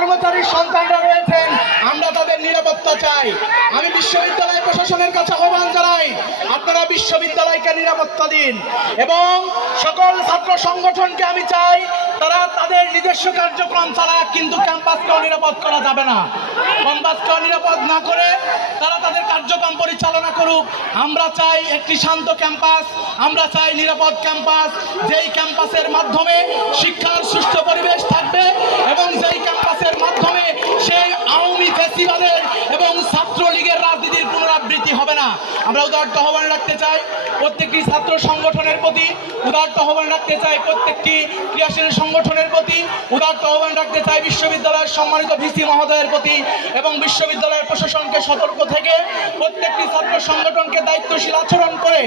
কর্মচারীর সন্তানরা রয়েছেন, আমরা তাদের নিরাপত্তা চাই। আমি বিশ্ববিদ্যালয় প্রশাসনের কাছে আহ্বান জানাই, আপনারা বিশ্ববিদ্যালয়কে নিরাপত্তা দিন এবং সকল ছাত্র সংগঠনকে আমি চাই তারা তাদের নিজস্ব কার্যক্রম চালাক, কিন্তু ক্যাম্পাসকেও নিরাপদ করা যাবে না। ক্যাম্পাসকেও নিরাপদ না করে তারা তাদের কার্যক্রম পরিচালনা করুক। আমরা চাই একটি শান্ত ক্যাম্পাস, আমরা চাই নিরাপদ ক্যাম্পাস, যেই ক্যাম্পাসের মাধ্যমে শিক্ষার সুষ্ঠু পরিবেশ থাকবে এবং যেই ক্যাম্পাসের মাধ্যমে সেই আওয়ামী ফ্যাসিবাদের এবং ছাত্রলীগের রাজনীতির পুনরাবৃত্তি হবে না। আমরা উদারত আহ্বান রাখতে চাই প্রত্যেকটি ছাত্র সংগঠনের প্রতি, উদারত আহ্বান রাখতে চাই প্রত্যেকটি ক্রিয়াশীল সংগঠনের প্রতি, উদারত আহ্বান রাখতে চাই বিশ্ববিদ্যালয়ের সম্মানিত ভিসি মহোদয়ের প্রতি এবং বিশ্ববিদ্যালয়ের প্রশাসনকে সতর্ক থেকে প্রত্যেকটি ছাত্র সংগঠনকে দায়িত্বশীল আচরণ করে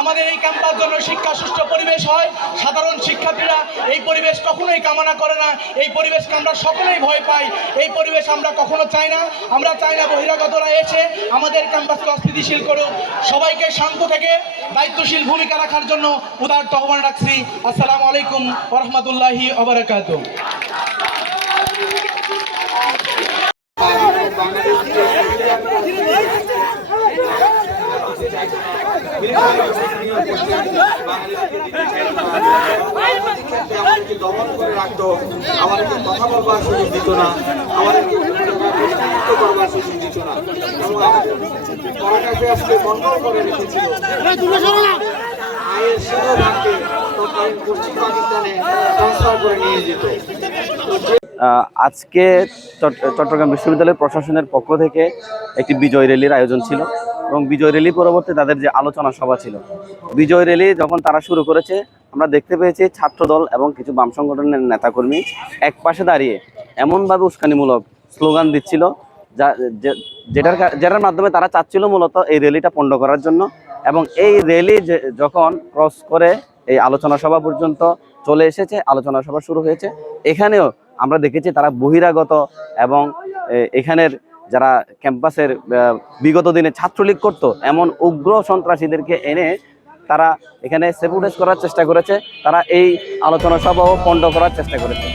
আমাদের এই ক্যাম্পাস জন্য শিক্ষা সুষ্ঠু পরিবেশ হয়। সাধারণ শিক্ষার্থীরা এই পরিবেশ কখনোই কামনা করে না, এই পরিবেশকে আমরা সকলেই ভয় পাই, এই পরিবেশ আমরা কখনো চাই না। আমরা চাই না বহিরাগতরা এসে আমাদের ক্যাম্পাসকে অস্থিতিশীল করুক। সবাইকে শান্ত থেকে দায়িত্বশীল ভূমিকা রাখার জন্য উদারত আহ্বান রাখছি। আসসালামু আলাইকুম ওয়া রাহমাতুল্লাহি ওয়া বারাকাতুহু। দমন করে রাখতো, আমাদেরকে কথা বলবার সুযোগ দিত না, আমাদেরকে প্রতিনিধিত্ব করবার সুযোগ দিত না এবং আমাদের আজকে বন্ধ করে রেখেছিল। আয়ের সিংহভাগকে তৎকালীন পশ্চিম পাকিস্তানে ট্রান্সফার করে নিয়ে যেত। আজকে চট্টগ্রাম বিশ্ববিদ্যালয় প্রশাসনের পক্ষ থেকে একটি বিজয় র্যালির আয়োজন ছিল এবং বিজয় র্যালি পরবর্তী তাদের যে আলোচনা সভা ছিল, বিজয় র্যালি যখন তারা শুরু করেছে আমরা দেখতে পেয়েছি ছাত্রদল এবং কিছু বাম সংগঠনের নেতাকর্মী এক পাশে দাঁড়িয়ে এমনভাবে উস্কানিমূলক স্লোগান দিচ্ছিল যেটার মাধ্যমে তারা চাচ্ছিল মূলত এই র্যালিটা পণ্ড করার জন্য। এবং এই র্যালি যখন ক্রস করে এই আলোচনা সভা পর্যন্ত চলে এসেছে, আলোচনা সভা শুরু হয়েছে, এখানেও আমরা দেখেছি তারা বহিরাগত এবং এখানের যারা ক্যাম্পাসের বিগত দিনে ছাত্রলীগ করতো এমন উগ্র সন্ত্রাসীদেরকে এনে তারা এখানে সেপুটেজ করার চেষ্টা করেছে, তারা এই আলোচনা সভাও পণ্ড করার চেষ্টা করেছে।